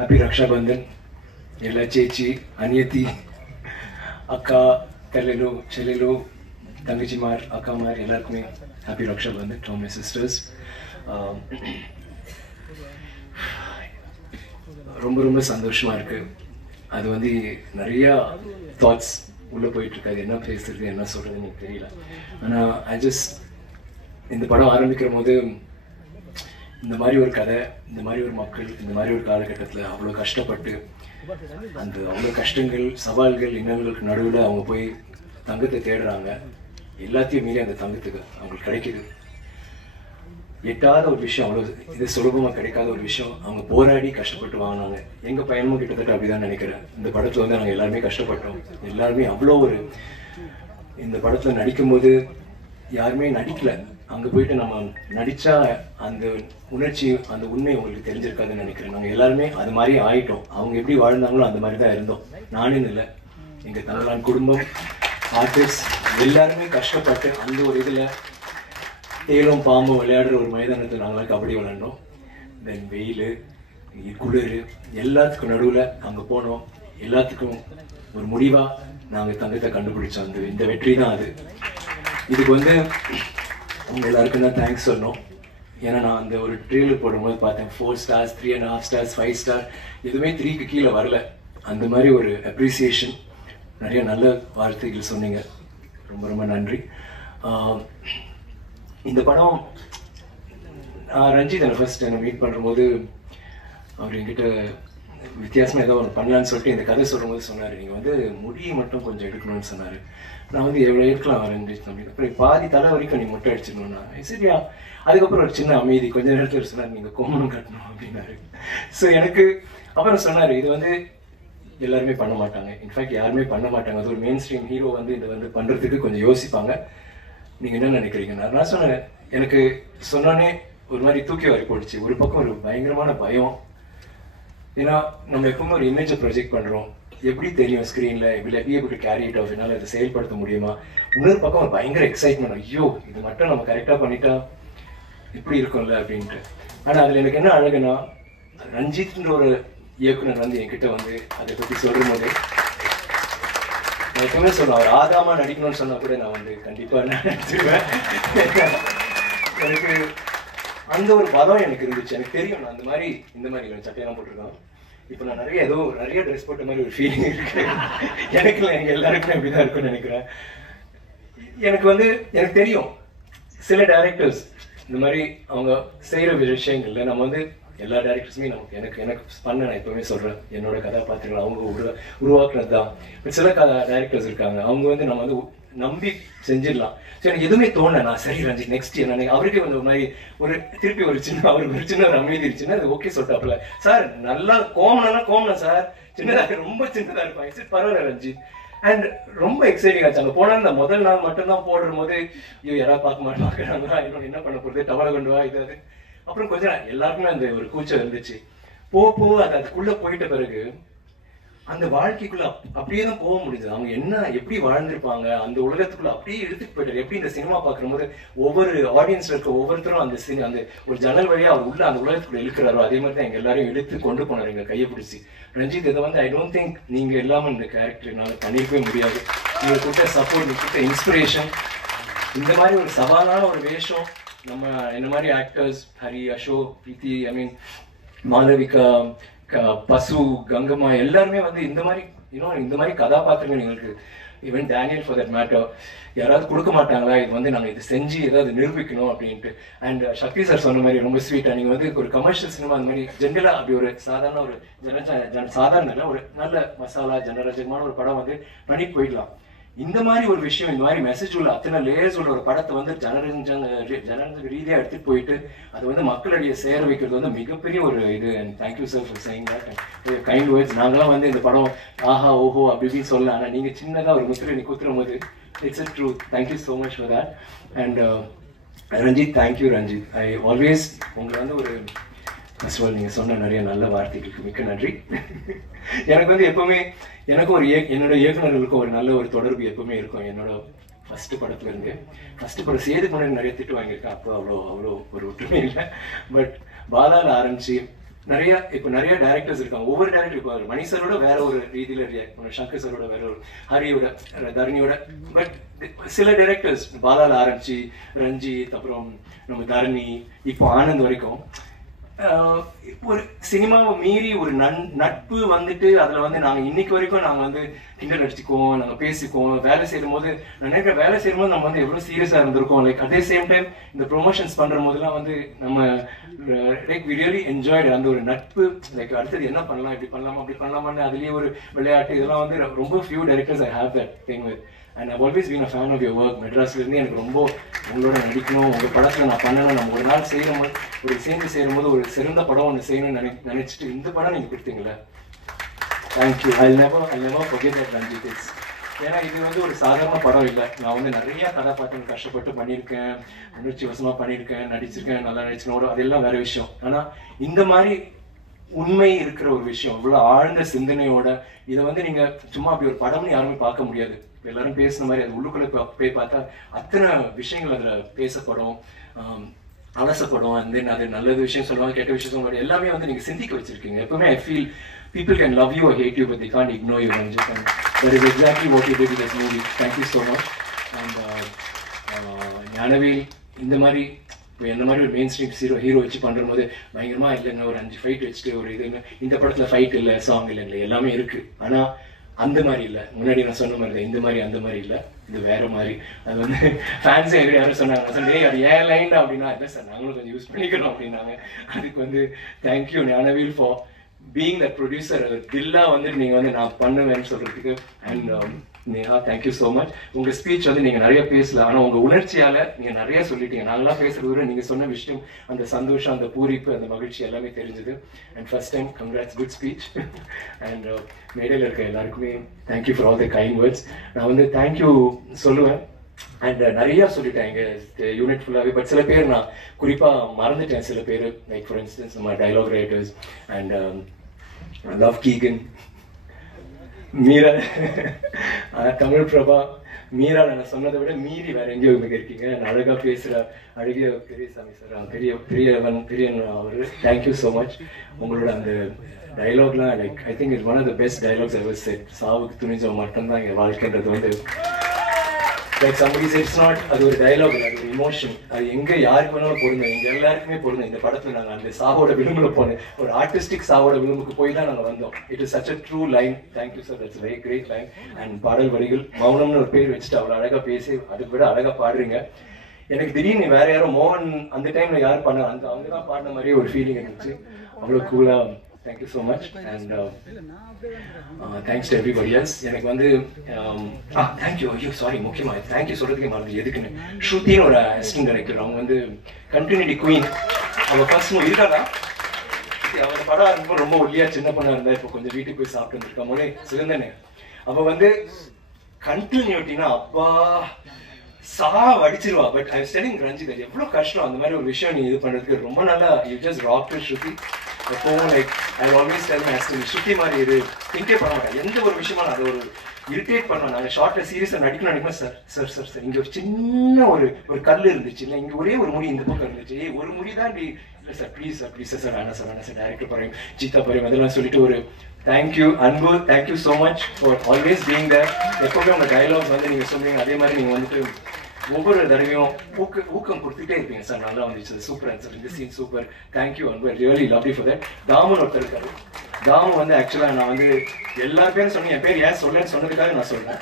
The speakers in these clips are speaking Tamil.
Happy Raksha Bandhan. Ella Chechi, Anyati, Akka, Tellelu, Chelelu, Tangachimar, Akkamar, Ellarkume. Happy Raksha Bandhan to all my sisters. ரொம்ப சந்தோஷமா இருக்கு. அது வந்து நிறைய தாட்ஸ் உள்ள போயிட்டு இருக்காது. என்ன பேசுறது என்ன சொல்றதுன்னு எனக்கு தெரியல. ஆனா இந்த படம் ஆரம்பிக்கிற போது இந்த மாதிரி ஒரு கதை, இந்த மாதிரி ஒரு மக்கள், இந்த மாதிரி ஒரு காலகட்டத்தில் அவ்வளோ கஷ்டப்பட்டு அந்த அவ்வளோ கஷ்டங்கள், சவால்கள், இன்னல்களுக்கு நடுவில் அவங்க போய் தங்கத்தை தேடுறாங்க. எல்லாத்தையும் மீறி அந்த தங்கத்துக்கு அவங்களுக்கு கிடைக்குது. எட்டாத ஒரு விஷயம், அவ்வளோ இது சுலபமாக கிடைக்காத ஒரு விஷயம் அவங்க போராடி கஷ்டப்பட்டு வாங்கினாங்க. எங்கள் பயணமும் கிட்டத்தட்ட அப்படிதான் நினைக்கிறேன். இந்த படத்தில் வந்து நாங்கள் எல்லாருமே கஷ்டப்பட்டோம். எல்லாருமே அவ்வளோ இந்த படத்தில் நடிக்கும்போது யாருமே நடிக்கல. அங்கே போயிட்டு நம்ம நடித்தா அந்த உணர்ச்சி, அந்த உண்மை உங்களுக்கு தெரிஞ்சிருக்காதுன்னு நினைக்கிறேன். நாங்கள் எல்லாருமே அது மாதிரி ஆயிட்டோம். அவங்க எப்படி வாழ்ந்தாங்களோ அந்த மாதிரி தான் இருந்தோம். நானும் இல்லை, எங்கள் தமிழ்நாடு குடும்பம், ஆர்டிஸ்ட் எல்லாருமே கஷ்டப்பட்டு அந்த ஒரு இதில் தேலும் பாம்பும் விளையாடுற ஒரு மைதானத்தில் நாங்கள் கபடி விளையாண்டோம். தென் வெயில், குளிர், எல்லாத்துக்கும் நடுவில் அங்கே போனோம். எல்லாத்துக்கும் ஒரு முடிவாக நாங்கள் தங்கத்தை கண்டுபிடிச்சோம். இந்த வெற்றி தான் அது. இதுக்கு வந்து அவங்க எல்லாருக்கும் தான் தேங்க்ஸ் சொல்லணும். ஏன்னா நான் அந்த ஒரு ட்ரெயிலர் போடும்போது பார்த்தேன் 4 stars, 3.5 stars, 5 star, எதுவுமே 3க்கு கீழே வரல. அந்த மாதிரி ஒரு அப்ரிசியேஷன், நிறைய நல்ல வார்த்தைகள் சொன்னீங்க. ரொம்ப ரொம்ப நன்றி. இந்த படம் ரஞ்சித் ஃபர்ஸ்ட் என்னை மீட் பண்ணும்போது அவர் என்கிட்ட வித்தியாசமாக ஏதோ ஒன்று பண்ணலான்னு சொல்லிட்டு இந்த கதை சொல்லும்போது சொன்னார், நீங்கள் வந்து முடியை மட்டும் கொஞ்சம் எடுக்கணும்னு சொன்னார். நான் வந்து எவ்வளோ எடுக்கலாம் ரஞ்சித் அப்படின்னு. அப்புறம் பாதி தலை வரைக்கும் நீ மொட்டை அடிச்சிடணும்னா சரியா. அதுக்கப்புறம் ஒரு சின்ன அமைதி, கொஞ்ச நேரத்தில் சொன்னார் நீங்கள் கோமணம் கட்டணும் அப்படின்னாரு. ஸோ எனக்கு அப்புறம் சொன்னார், இது வந்து எல்லாருமே பண்ண மாட்டாங்க. இன்ஃபேக்ட் யாருமே பண்ண மாட்டாங்க. அது ஒரு மெயின் ஸ்ட்ரீம் ஹீரோ வந்து இதை வந்து பண்ணுறதுக்கு கொஞ்சம் யோசிப்பாங்க. நீங்கள் என்ன நினைக்கிறீங்கன்னா நான் சொன்னேன். எனக்கு சொன்னோன்னே ஒரு மாதிரி தூக்கி வாரி போடுச்சு. ஒரு பக்கம் ஒரு பயங்கரமான பயம். ஏன்னா நம்ம எப்பவுமே ஒரு இமேஜை ப்ரொஜெக்ட் பண்ணுறோம். எப்படி தெரியும் ஸ்க்ரீனில், எப்படி கேரி இட் ஆஃப், என்னால் அதை செயல்படுத்த முடியுமா. இன்னொரு பக்கம் ஒரு பயங்கர எக்ஸைட்மெண்ட், ஐயோ இது மட்டும் நம்ம கரெக்டாக பண்ணிட்டா இப்படி இருக்கும்ல அப்படின்ட்டு. ஆனால் அதில் எனக்கு என்ன அழகுன்னா, ரஞ்சித்ன்ற ஒரு இயக்குனர் வந்து என்கிட்ட வந்து அதை பற்றி சொல்லும் போது நான் எப்பவுமே சொல்லுவேன், அவர் ஆதாமா நடிக்கணும்னு சொன்னா கூட நான் வந்து கண்டிப்பாக நடிச்சிருவேன். எனக்கு அந்த ஒரு பலம் எனக்கு இருந்துச்சு. எனக்கு தெரியும் நான் இந்த மாதிரி சட்டையெல்லாம் போட்டிருக்கேன். இப்போ நான் நிறைய ட்ரெஸ் போட்ட மாதிரி ஒரு ஃபீலிங் இருக்கு. எனக்கு இல்லை, எங்கள் எல்லாருக்குமே இப்படிதான் இருக்குன்னு நினைக்கிறேன். எனக்கு தெரியும் சில டைரக்டர்ஸ் இந்த மாதிரி அவங்க செய்கிற விஷயங்கள்ல நம்ம வந்து எல்லா டேரக்டர்ஸுமே எனக்கு பண்ண நான் எப்பவுமே சொல்கிறேன், என்னோட கதாபாத்திரங்கள் அவங்க உருவாக்குனது தான். பட் சில டேரக்டர்ஸ் இருக்காங்க, அவங்க வந்து நம்ம வந்து நம்பி செஞ்சிடலாம். ஸோ எனக்கு எதுவுமே தோணல. நான் சரி ரஞ்சித் நெக்ஸ்ட் என்ன அவருக்கு வந்து ஒரு மாதிரி திருப்பி அவருக்கு ஒரு சின்ன அமைதி இருந்துச்சுன்னா அது ஓகே சொல்லிட்டாப்புல. சார் நல்லா கோமணம் சார், சின்னதாக ரொம்ப சின்னதாக இருப்பாங்க. சரி பரவாயில்ல ரஞ்சித். அண்ட் ரொம்ப எக்ஸைட்டிங் ஆச்சு. அங்கே போனால் இந்த முதல் நாள் மட்டும்தான் போடுற போது ஐயோ யாராவது பார்க்க மாட்டாங்க, என்ன பண்ண போகிறது, டவலை கொண்டு வா இது அது. அப்புறம் கொஞ்சம் எல்லாருக்குமே அந்த ஒரு கூச்சம் இருந்துச்சு. அதுக்குள்ள போயிட்ட பிறகு அந்த வாழ்க்கைக்குள்ள அப்படியே தான் போக முடியுது. அவங்க எப்படி வாழ்ந்திருப்பாங்க அந்த உலகத்துக்குள்ள அப்படியே எடுத்துட்டு போயிட்டாரு. எப்படி இந்த சினிமா பார்க்கும் போது ஒவ்வொரு ஆடியன்ஸ்ல இருக்க ஒவ்வொருத்தரும் அந்த ஒரு ஜன்னல் வழியா அவர் உள்ள அந்த உலகத்துக்குள்ள இழுக்கிறாரோ அதே மாதிரி தான் எங்க எல்லாரையும் எடுத்து கொண்டு போனார் எங்க கையை பிடிச்சி. ரஞ்சித் இதை வந்து ஐ டோன்ட் திங்க் நீங்க இல்லாம இந்த கேரக்டர் என்னால பண்ணிருக்கவே முடியாது. நீங்க கொடுத்த சப்போர்ட், நீங்க கொடுத்த இன்ஸ்பிரேஷன், இந்த மாதிரி ஒரு சவாலான ஒரு வேஷம் நம்ம என்ன மாதிரி ஆக்டர்ஸ் ஹரி, அசோக், பிரீத்தி, ஐ மீன் மாளவிகா, பசு, கங்கம்மா எல்லாருமே வந்து இந்த மாதிரி கதாபாத்திரங்கள் எங்களுக்கு, even Daniel for that matter, யாராவது கொடுக்க மாட்டாங்களா இது வந்து நாங்கள் இது செஞ்சு ஏதாவது நிரூபிக்கணும் அப்படின்ட்டு. அண்ட் சக்தி சார் சொன்ன மாதிரி ரொம்ப ஸ்வீட்டாக நீங்கள் வந்து ஒரு கமர்ஷியல் சினிமா அந்த மாதிரி ஜென்ரலாக அப்படி ஒரு சாதாரண ஒரு சாதாரண இல்லை, ஒரு நல்ல மசாலா ஜனரஜகமான ஒரு படம் வந்து பண்ணிட்டு போயிடலாம். இந்த மாதிரி ஒரு விஷயம், இந்த மாதிரி மெசேஜ் உள்ள அத்தனை லேயர்ஸ் உள்ள ஒரு படத்தை வந்து ஜனரஞ்சக ரீதியாக எடுத்துட்டு போயிட்டு அது வந்து மக்களிடையே சேர வைக்கிறது வந்து மிகப்பெரிய ஒரு இது. And thank you sir for saying that kind words. நாங்களாம் வந்து இந்த படம் ஆஹா ஓஹோ அப்படி இப்படின்னு சொல்லலாம். ஆனால் நீங்கள் சின்னதாக ஒரு முத்திரை குத்துரும் போது it's a truth. Thank you so much for that. And Ranjith, thank you Ranjith. I always உங்களை வந்து ஒரு ஃபர்ஸ்ட் ஆஃப் ஆல் நீங்கள் சொன்ன நிறைய நல்ல வார்த்தைகளுக்கு மிக்க நன்றி. எனக்கு வந்து எப்பவுமே எனக்கும் என்னோட இயக்குநர்களுக்கும் ஒரு நல்ல ஒரு தொடர்பு எப்பவுமே இருக்கும். என்னோட ஃபர்ஸ்ட் படத்துல இருந்து ஃபர்ஸ்ட் படம் சேதுக்கு முன்னாடி நிறைய திட்டு வாங்கியிருக்கேன். அப்போ அவ்வளோ ஒரு ஒற்றுமை இல்லை. பட் பாலாவில் ஆரம்பிச்சு நிறைய டேரக்டர்ஸ் இருக்காங்க. ஒவ்வொரு டேரக்டர் இருப்பாங்க. மணி சாரோட வேற ஒரு ரீதியில ரியாக்ட் பண்ணுவோம், சங்கர் சாரோட வேற ஒரு, ஹரியோட, தரணியோட. பட் சில டைரக்டர்ஸ் பாலால ஆரம்பிச்சு ரஞ்சித், அப்புறம் நம்ம தரணி, இப்போ ஆனந்த் வரைக்கும் ஒரு சினிமாவை மீறி ஒரு நட்பு வந்துட்டு அதுல வந்து நாங்க இன்னைக்கு வரைக்கும் நாங்க வந்து கிண்டல் அடிச்சுக்குவோம், நாங்க பேசிக்குவோம். வேலை செய்யும் போது நினைக்கிற வேலை செய்யும் போது நம்ம வந்து எவ்வளவு சீரியஸா இருந்திருக்கோம். லைக் அதே சேம் டைம் இந்த ப்ரொமோஷன்ஸ் பண்ற போதெல்லாம் வந்து நம்ம லைக் வி ரியலி என்ஜாய்டு அந்த ஒரு நட்பு. லைக் அடுத்தது என்ன பண்ணலாம், இப்படி பண்ணலாமா அப்படி பண்ணலாமான்னு அதுலயே ஒரு விளையாட்டு, இதெல்லாம் வந்து ரொம்ப few directors I have that thing with. And I've always been a fan of your work. மெட்ராஸ்லேருந்து எனக்கு ரொம்ப உங்களோட நடிக்கணும், உங்கள் படத்தில் நான் பண்ணணும், நம்ம ஒரு நாள் செய்யும்போது ஒரு சேர்ந்து சேரும்போது ஒரு சிறந்த படம் ஒன்று செய்யணும்னு நினைச்சிட்டு இந்த படம் நீங்கள் கொடுத்தீங்களே, thank you. I'll never forget that Ranjit. ஏன்னா இது வந்து ஒரு சாதாரண படம் இல்லை. நான் வந்து நிறைய கதாபாத்திரம் கஷ்டப்பட்டு பண்ணியிருக்கேன், உணர்ச்சி வசமாக பண்ணியிருக்கேன், நடிச்சிருக்கேன், நல்லா நடிச்சிருக்கேன், அதெல்லாம் வேற விஷயம். ஆனால் இந்த மாதிரி உண்மை இருக்கிற ஒரு விஷயம், இவ்வளோ ஆழ்ந்த சிந்தனையோட இதை வந்து நீங்கள் சும்மா அப்படி ஒரு படம்னு யாருமே பார்க்க முடியாது. எல்லாரும் பேசுன மாதிரி அது உள்ளுக்குள்ள போய் பார்த்தா அத்தனை விஷயங்கள் அதில் பேசப்படும், அலசப்படும். அண்ட் தென் அது நல்லது விஷயம் சொல்லுவாங்க, கெட்ட விஷயம் சொல்லுவாங்க, எல்லாமே வந்து நீங்கள் சிந்திக்க வச்சிருக்கீங்க. எப்பவுமே I feel people can love you or hate you, but they can't ignore you, Ranjit. And that is exactly what you did with this movie. Thank you so much. And Gnanavel இந்த மாதிரி என்ன மாதிரி ஒரு மெயின் ஸ்ட்ரீம் ஹீரோ வச்சு பண்ணும்போது பயங்கரமா இல்லைங்க, ஒரு 5 ஃபைட் வச்சுட்டு ஒரு இதுன்னு. இந்த படத்துல ஃபைட் இல்லை, சாங் இல்லைங்களே, எல்லாமே இருக்கு. ஆனா அந்த மாதிரி இல்லை. முன்னாடி நான் சொன்ன மாதிரி தான், இந்த மாதிரி அந்த மாதிரி இல்லை, இது வேற மாதிரி. அது வந்து ஃபேன்ஸே எங்கிட்ட யாரும் சொன்னாங்க, சொன்னே அது ஏன் லைன் அப்படின்னா, இல்லை சார் நாங்களும் கொஞ்சம் யூஸ் பண்ணிக்கிறோம் அப்படின்னாங்க. அதுக்கு வந்து thank you Gnanavel for being the producer. தில்லா வந்துட்டு நீங்கள் வந்து நான் பண்ணுவேன்னு சொல்றதுக்கு. And Neha, thank you so much. உங்கள் ஸ்பீச் வந்து நீங்கள் நிறைய பேசல, ஆனால் உங்கள் உணர்ச்சியால் நீங்கள் நிறைய சொல்லிட்டீங்க. நாங்களாம் பேசுறத விட நீங்கள் சொன்ன விஷயம், அந்த சந்தோஷம், அந்த பூரிப்பு, அந்த மகிழ்ச்சி எல்லாமே தெரிஞ்சது. And first time congrats, good speech. And மேடையில் இருக்க எல்லாருக்குமே thank you for all the kind words. நான் வந்து தேங்க்யூ சொல்லுவேன். அண்ட் நிறையா சொல்லிட்டேன் எங்கள் யூனிட் ஃபுல்லாகவே. பட் சில பேர் நான் குறிப்பாக மறந்துட்டேன். சில பேர் லைக் ஃபார் இன்ஸ்டன்ஸ் நம்ம டைலாக் ரைட்டர்ஸ் அண்ட் லவ் கீகன், மீரா, தமிழ் பிரபா, மீரா நான் சொன்னதை விட மீறி வேற எங்கேயோ மிக இருக்கீங்க. அழகா பேசுற அழகிய பெரியசாமி சார், பெரியன் அவர், தேங்க்யூ ஸோ மச். உங்களோட அந்த டைலாக்லாம் like I think it's one of the best dialogues ever said. சாவுக்கு துணிஞ்சவன் மட்டும்தான் எங்கள் வாழ்க்கைன்றது வந்து like somebody said it's not, அது ஒரு டைலாக் இல்லை, அது ஒரு இமோஷன். அது எங்க யாருக்கு வேணாலும் பொருந்தும், எங்க எல்லாருக்குமே பொருந்தும். இந்த படத்துல நாங்கள் அந்த சாவோட விளிம்புல போனோம், ஒரு ஆர்டிஸ்டிக் சாவோட விளிம்புக்கு போய் தான் நாங்கள் வந்தோம். It is such a true line. Thank you sir, that's very great line. And பாடல் வரிகள் மௌனம்னு ஒரு பேர் வச்சுட்டு அவ்வளோ அழகா பேசி அதுக்கு விட அழகா பாடுறீங்க. எனக்கு திடீர்னு வேற யாரும் மோகன் அந்த டைம்ல யார் பண்ண அந்த அவங்க தான் பாடின மாதிரியே ஒரு ஃபீலிங் இருந்துச்சு. அவ்வளோ கூலா. Thank you so much. And thanks to everybody else. எனக்கு வந்து thank you. ஐயோ சாரி, முக்கியமா thank you சொல்றதுக்கே மறந்து எதுக்குன்னு. ஸ்ருதின்னு ஒரு அசிஸ்டன்ட் டைரக்டர், அவங்க வந்து கண்டினியூட்டி குயின். அவங்க ஃபர்ஸ்ட் மூவி இருக்காதா, அவங்க படம் இருக்கும்போது ரொம்ப ஒல்லியா சின்ன பொண்ணா இருந்தா, இப்போ கொஞ்சம் வீட்டுக்கு போய் சாப்பிட்டு வந்துருக்கா மோனே சிறந்தனே. அப்போ வந்து கண்டினியூட்டினா அப்பா அடிச்சிருவா. But I was telling Ranjith, அது எவ்வளவு கஷ்டம் அந்த மாதிரி ஒரு விஷயம் நீ இது பண்றதுக்கு. ரொம்ப நல்லா you just rock too Shruti. எப்பவும் like I always tell my assistant, Shruti மாதிரி இரு, திங்கே பண்ண மாட்டேன். எந்த ஒரு விஷயமா நான் அதை ஒரு இரிட்டேட் பண்ணுவேன். நாங்கள் ஷார்ட்ல சீரியஸாக நடிக்கணும் சார் சார் சார் சார் இங்கே ஒரு சின்ன ஒரு கல் இருந்துச்சு, இல்லை இங்கே ஒரே ஒரு முடி இந்த பக்கம் இருந்துச்சு, ஒரு முடி தான் இப்படி இல்லை சார் ப்ளீஸ் சார் வேணாம் சார் டேரக்டர் பாருங்க, சீத்தா பாருங்க, அதெல்லாம் சொல்லிட்டு ஒரு thank you Anbu. Thank you so much for always being there. எப்பவுமே உங்கள் டைலாக்ஸ் வந்து நீங்கள் சொன்னீங்க, அதே மாதிரி நீங்கள் வந்துட்டு ஒவ்வொரு தடவையும் ஊக்கம் கொடுத்துட்டே இருப்பீங்க சார். நல்லா வந்துச்சு, சூப்பர் சார், இந்த scene super, thank you Anbu, really lovely for that. Thaman ஒருத்தர் இருக்காரு. தாமு வந்து ஆக்சுவலாக நான் வந்து எல்லா பேரும் சொன்னேன், என் பேர் ஏன் சொல்லன்னு சொன்னதுக்காக நான் சொல்றேன்.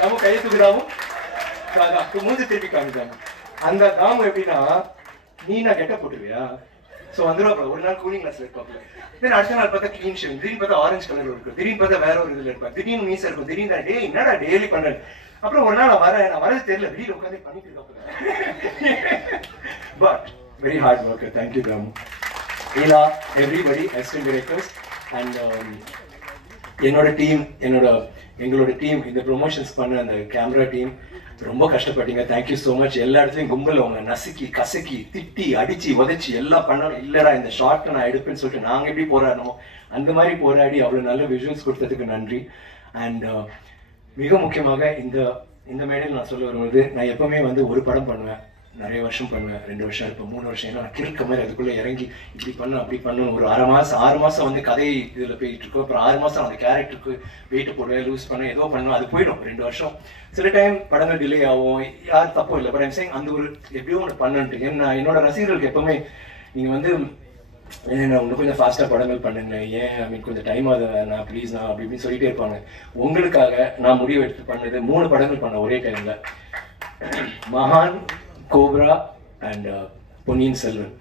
தாமு கையை தூக்குதாமும் மூஞ்சி திருப்பி காமிக்காம. அந்த தாமு எப்படின்னா, நீ நான் கெட்ட போட்டுருவியா, ஸோ வந்துருவா. ஒரு நாள் கூலிங் கிளாஸ்ல இருப்பாப்ல, தென் அடுத்த நாள் பார்த்தா கிளீன் ஷேவ், திடீர்னு பார்த்தா ஆரஞ்சு கலர் இருக்கும், திடீர்னு பார்த்தா வேற ஒரு இதுல இருப்பா, திடீர்னு மீசா இருக்கும், திடீர்னு டே என்னடா டெய்லி பண்ண. அப்புறம் ஒரு நாள் நான் வரது தெரியல, வீடு உட்காந்து பண்ணிட்டு இருக்காப்ல. But very hard worker. Thank you Dhamu. Ila, everybody, assistant directors, and என்னோட டீம், எங்களோட டீம், இந்த ப்ரொமோஷன்ஸ் பண்ண அந்த கேமரா டீம் ரொம்ப கஷ்டப்பட்டீங்க. Thank you so much. எல்லா இடத்துலையும் கும்பல் அவங்க நசுக்கி கசக்கி திட்டி அடிச்சு உதச்சி எல்லாம் பண்ணணும். இல்லடா இந்த ஷார்ட்டை நான் எடுப்பேன்னு சொல்லிட்டு நாங்கள் எப்படி போராடணுமோ அந்த மாதிரி போராடி அவ்வளோ நல்ல விஷுவல்ஸ் கொடுத்ததுக்கு நன்றி. அண்ட் மிக முக்கியமாக இந்த மேடையில் நான் சொல்ல வரும்போது, நான் எப்பவுமே வந்து ஒரு படம் பண்ணுவேன், நிறைய வருஷம் பண்ணுவேன், 2 வருஷம் இருப்பேன், 3 வருஷம். ஏன்னா நான் கிறுக்க மாதிரி அதுக்குள்ளே இறங்கி இப்படி பண்ண அப்படி பண்ணணும். ஒரு 6 மாதம் வந்து கதை இதில் போயிட்டு இருக்கும். அப்புறம் 6 மாதம் அந்த கேரக்டருக்கு வெயிட்டு போடுவேன், லூஸ் பண்ணுவேன், ஏதோ பண்ணுவேன், அது போயிடும் 2 வருஷம். சில டைம் படங்கள் டிலே ஆகும், யார் தப்பும் இல்லை. பட் ஐம் சேயிங் அந்த ஒரு எப்படியோ ஒன்று பண்ணுன்ட்டு. ஏன்னா என்னோட ரசிகர்களுக்கு எப்பவுமே நீங்கள் வந்து நான் இன்னும் கொஞ்சம் ஃபாஸ்ட்டாக படங்கள் பண்ணுங்களேன், ஏன் ஐ மீன் கொஞ்சம் டைம் ஆகுது நான் ப்ளீஸ் நான் அப்படி இப்படின்னு சொல்லிட்டே இருப்பாங்க. உங்களுக்காக நான் முடிவு எடுத்து பண்ணது 3 படங்கள் பண்ண ஒரே டைமில். மகான், கோப்ரா அண்ட் பொன்னியின் செல்வன்.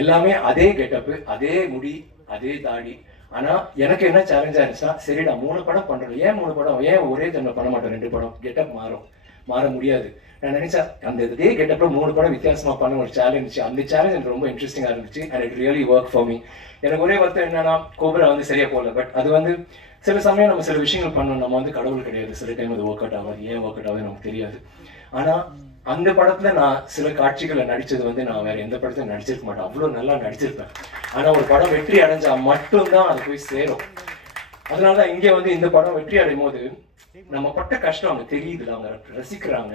எல்லாமே அதே கெட்டப்பு, அதே முடி, அதே தாடி. ஆனால் எனக்கு என்ன சேலஞ்சாக இருந்துச்சுன்னா, சரிடா 3 படம் பண்ணுறோம், ஏன் 3 படம், ஏன் ஒரே டைமில் பண்ண மாட்டோம் 2 படம்? கெட்டப் மாற முடியாது. நான் நினைச்சேன் அந்த இதே கெட்டப்ல 3 படம் வித்தியாசமா பண்ண ஒரு சேலஞ்ச். அந்த சேலஞ்ச் எனக்கு ரொம்ப இன்ட்ரெஸ்டிங்காக இருந்துச்சு. And it really work for me. எனக்கு ஒரே வருத்தம் என்னன்னா, கோப்ரா வந்து சரியா போகல. பட் அது வந்து சில சமயம் நம்ம சில விஷயங்கள் பண்ணணும். நம்ம வந்து கடவுள் கிடையாது, சில டைம் அது ஒர்க் அவுட் ஆகாது. ஏன் ஒர்க் அவுட் ஆகுது நமக்கு தெரியாது. ஆனா அந்த படத்துல நான் சில காட்சிகளை நடிச்சது வந்து நான் வேற எந்த படத்தையும் நடிச்சிருக்க மாட்டேன், அவ்வளவு நல்லா நடிச்சிருப்பேன். ஆனா ஒரு படம் வெற்றி அடைஞ்சா மட்டும்தான் அது போய் சேரும். அதனாலதான் இங்க வந்து இந்த படம் வெற்றி அடையும் போது நம்ம பட்ட கஷ்டம் அவங்க தெரியுது, அவங்க ரசிக்கிறாங்க.